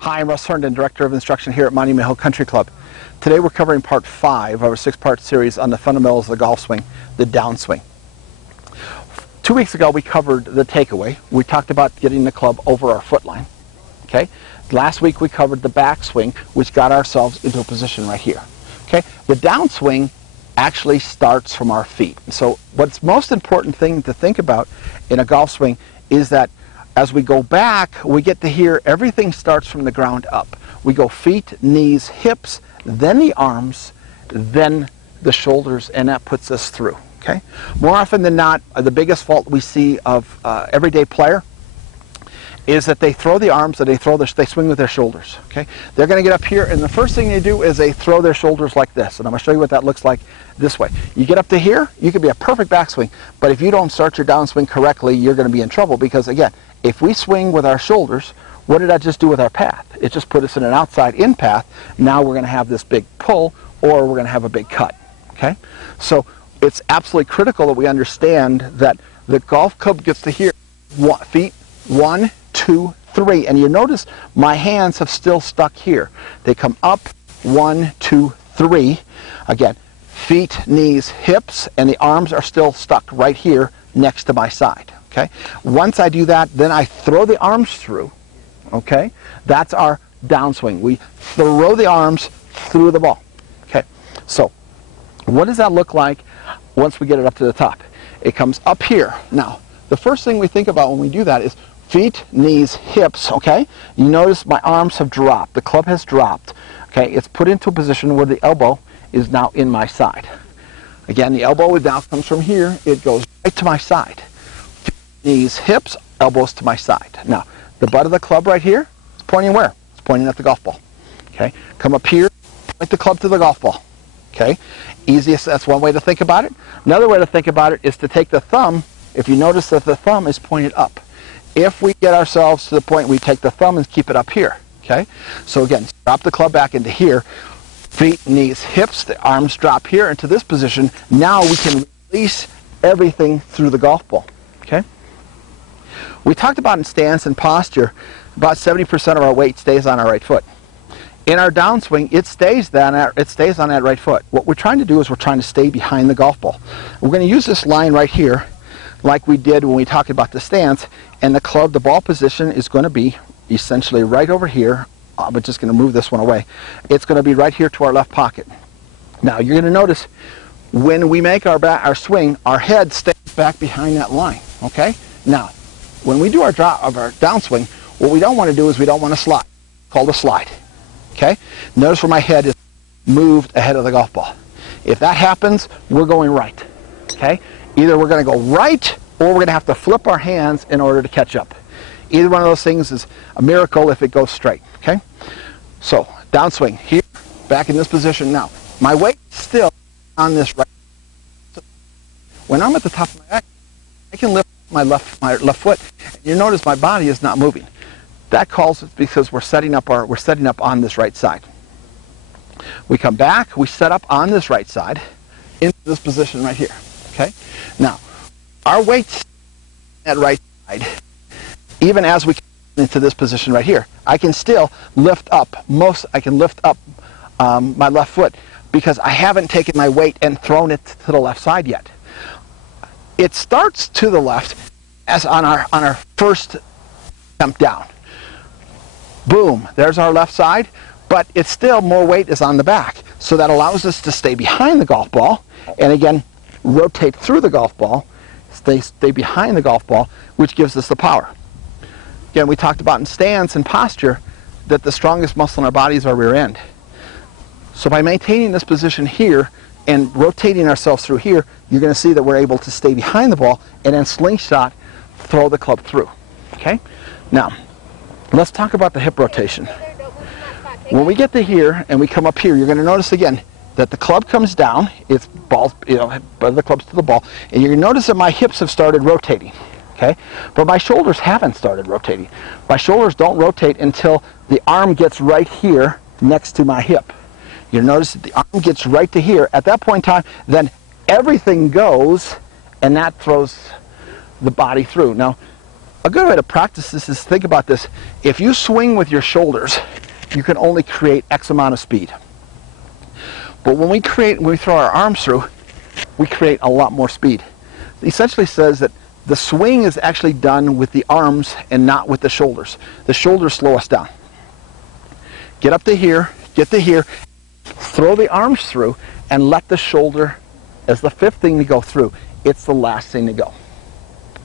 Hi, I'm Russ Herndon, Director of Instruction here at Monument Hill Country Club. Today we're covering part 5 of our 6-part series on the fundamentals of the golf swing, the downswing. 2 weeks ago we covered the takeaway. We talked about getting the club over our foot line. Okay? Last week we covered the backswing, which got ourselves into a position right here. Okay? The downswing actually starts from our feet. So what's most important thing to think about in a golf swing is that as we go back, we get to here, everything starts from the ground up. We go feet, knees, hips, then the arms, then the shoulders, and that puts us through. Okay? More often than not, the biggest fault we see of everyday player is that they throw the arms and they swing with their shoulders. Okay? They're going to get up here, and the first thing they do is they throw their shoulders like this. And I'm going to show you what that looks like this way. You get up to here, you could be a perfect backswing, but if you don't start your downswing correctly, you're going to be in trouble because, again, if we swing with our shoulders, what did that just do with our path? It just put us in an outside-in path. Now we're going to have this big pull, or we're going to have a big cut. Okay? So it's absolutely critical that we understand that the golf club gets to here, feet, 1, 2, 3, and you notice my hands have still stuck here. They come up, 1, 2, 3. Again, feet, knees, hips, and the arms are still stuck right here next to my side. Okay? Once I do that, then I throw the arms through. Okay? That's our downswing. We throw the arms through the ball. Okay? So, what does that look like once we get it up to the top? It comes up here. Now, the first thing we think about when we do that is feet, knees, hips, okay? You notice my arms have dropped. The club has dropped. Okay? It's put into a position where the elbow is now in my side. Again, the elbow now comes from here. It goes right to my side. Feet, knees, hips, elbows to my side. Now, the butt of the club right here is pointing where? It's pointing at the golf ball. Okay? Come up here, point the club to the golf ball. Okay? Easiest, that's one way to think about it. Another way to think about it is to take the thumb. If you notice that the thumb is pointed up. If we get ourselves to the point we take the thumb and keep it up here. Okay? So again, drop the club back into here. Feet, knees, hips, the arms drop here into this position. Now we can release everything through the golf ball. Okay? We talked about in stance and posture, about 70% of our weight stays on our right foot. In our downswing, it stays on that right foot. What we're trying to do is we're trying to stay behind the golf ball. We're going to use this line right here like we did when we talked about the stance, and the club, the ball position is going to be essentially right over here. I'm just going to move this one away. It's going to be right here to our left pocket. Now, you're going to notice when we make our swing, our head stays back behind that line. Okay? Now, when we do our downswing, what we don't want to do is we don't want to slide. It's called a slide. Okay? Notice where my head is moved ahead of the golf ball. If that happens, we're going right. Okay? Either we're going to go right, or we're going to have to flip our hands in order to catch up. Either one of those things is a miracle if it goes straight. Okay? So, downswing here, back in this position now. My weight is still on this right. When I'm at the top of my back, I can lift my left foot. You notice my body is not moving. That calls it because we're setting up on this right side. We come back, we set up on this right side into this position right here. Okay? Now, our weight's at right side. Even as we come into this position right here, I can still lift up my left foot because I haven't taken my weight and thrown it to the left side yet. It starts to the left as on our first attempt down. Boom, there's our left side, but it's still more weight is on the back. So that allows us to stay behind the golf ball and again rotate through the golf ball, stay behind the golf ball, which gives us the power. Again, we talked about in stance and posture that the strongest muscle in our body is our rear end. So by maintaining this position here and rotating ourselves through here, you're going to see that we're able to stay behind the ball and then slingshot, throw the club through. Okay? Now, let's talk about the hip rotation. When we get to here and we come up here, you're going to notice again that the club comes down, it's balls, the club's to the ball, and you're going to notice that my hips have started rotating. Okay? But my shoulders haven't started rotating. My shoulders don't rotate until the arm gets right here next to my hip. You'll notice that the arm gets right to here. At that point in time, then everything goes, and that throws the body through. Now, A good way to practice this is think about this. If you swing with your shoulders, you can only create X amount of speed. But when we throw our arms through, we create a lot more speed. It essentially says that the swing is actually done with the arms and not with the shoulders. The shoulders slow us down. Get up to here, get to here, throw the arms through, and let the shoulder as the fifth thing to go through. It's the last thing to go.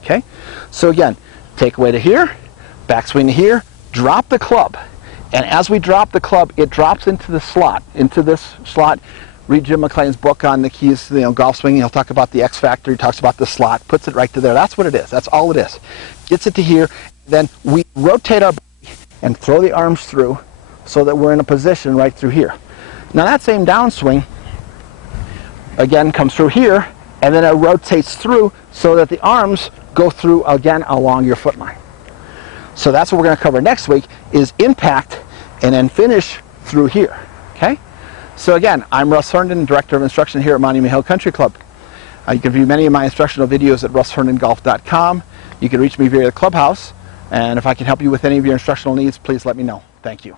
Okay? So again, take away to here, backswing to here, drop the club. And as we drop the club, it drops into the slot, into this slot. Read Jim McLean's book on the keys to golf swinging. He'll talk about the X factor. He talks about the slot, puts it right to there. That's what it is. That's all it is. Gets it to here. Then we rotate our body and throw the arms through so that we're in a position right through here. Now that same downswing, again, comes through here, and then it rotates through so that the arms go through again along your foot line. So that's what we're going to cover next week, is impact and then finish through here. Okay? So again, I'm Russ Herndon, Director of Instruction here at Monument Hill Country Club. You can view many of my instructional videos at russherndongolf.com. You can reach me via the clubhouse, and if I can help you with any of your instructional needs, please let me know. Thank you.